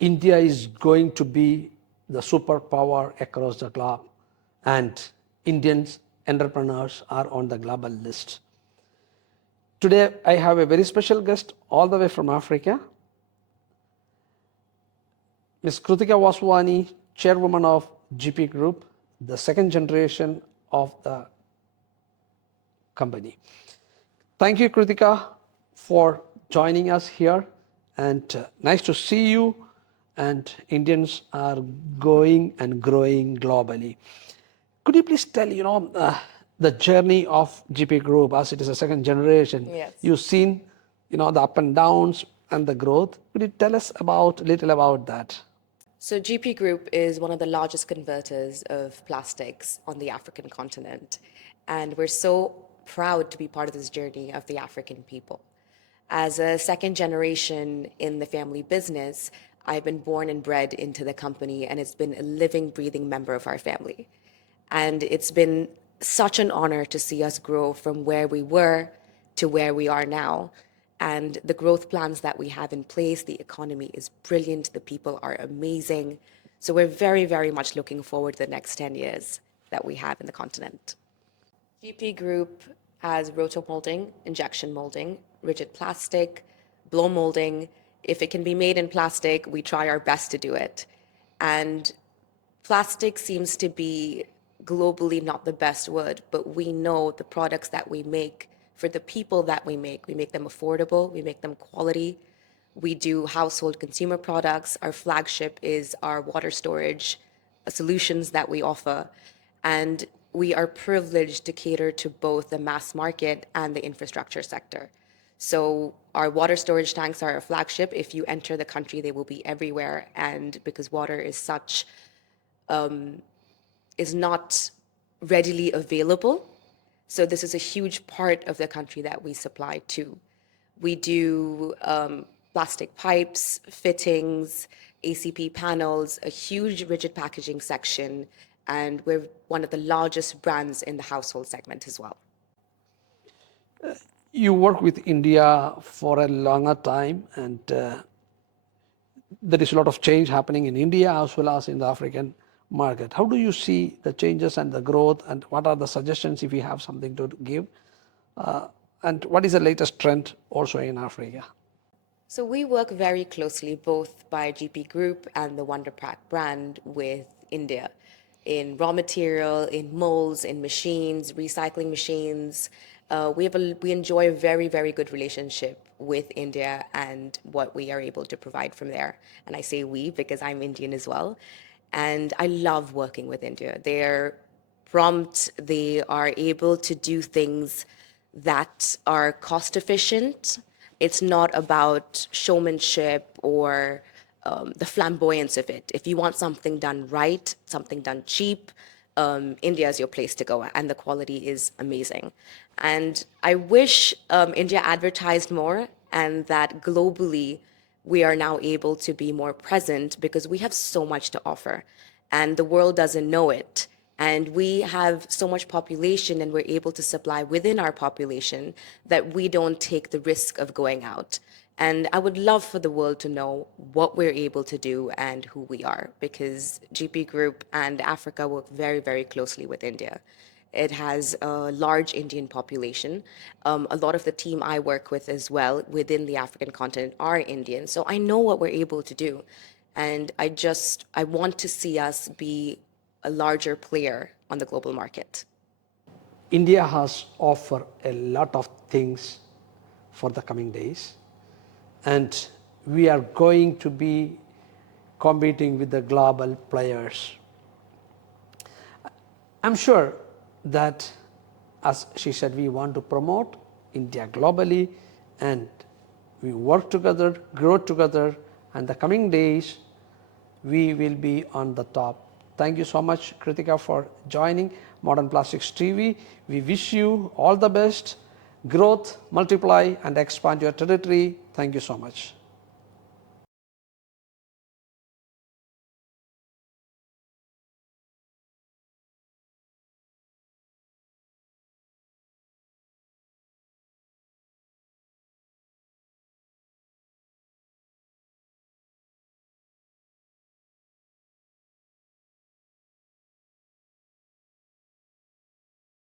India is going to be the superpower across the globe, and Indian entrepreneurs are on the global list. Today, I have a very special guest all the way from Africa, Ms. Kritika Vaswani, Chairwoman of Geepee Group, the second generation of the company. Thank you, Kritika, for joining us here, and nice to see you. And Indians are going and growing globally. Could you please tell, the journey of Geepee Group, as it is a second generation? Yes. You've seen, the up and downs and the growth. Could you tell us a little about that? So Geepee Group is one of the largest converters of plastics on the African continent. And we're so proud to be part of this journey of the African people. As a second generation in the family business, I've been born and bred into the company, and it's been a living, breathing member of our family. And it's been such an honor to see us grow from where we were to where we are now. And the growth plans that we have in place, the economy is brilliant, the people are amazing. So we're very, very much looking forward to the next 10 years that we have in the continent. Geepee Group has rotomolding, injection molding, rigid plastic, blow molding. If it can be made in plastic, we try our best to do it. And plastic seems to be globally not the best word, but we know the products that we make, for the people that we make them affordable, we make them quality. We do household consumer products. Our flagship is our water storage solutions that we offer. And we are privileged to cater to both the mass market and the infrastructure sector. So our water storage tanks are our flagship. If you enter the country, they will be everywhere. And because water is is not readily available, so this is a huge part of the country that we supply to. We do plastic pipes, fittings, ACP panels, a huge rigid packaging section, and we're one of the largest brands in the household segment as well. You work with India for a longer time, and there is a lot of change happening in India as well as in the African market. How do you see the changes and the growth, and what are the suggestions if you have something to give? And what is the latest trend also in Africa? So we work very closely, both by Geepee Group and the Wonderpack brand, with India in raw material, in molds, in machines, recycling machines. We enjoy a very, very good relationship with India and what we are able to provide from there. And I say we because I'm Indian as well. And I love working with India. They're prompt, they are able to do things that are cost efficient. It's not about showmanship or the flamboyance of it. If you want something done right, something done cheap, India is your place to go, and the quality is amazing. And I wish India advertised more, and that globally we are now able to be more present, because we have so much to offer and the world doesn't know it. And we have so much population, and we're able to supply within our population that we don't take the risk of going out. And I would love for the world to know what we're able to do and who we are, because Geepee Group and Africa work very, very closely with India. It has a large Indian population. A lot of the team I work with as well within the African continent are Indian. So I know what we're able to do. And I want to see us be a larger player on the global market. India has offered a lot of things for the coming days, and we are going to be competing with the global players. I'm sure that, as she said, we want to promote India globally, and we work together, grow together, and the coming days we will be on the top. Thank you so much, Kritika, for joining Modern Plastics TV. We wish you all the best, growth, multiply, and expand your territory. Thank you so much.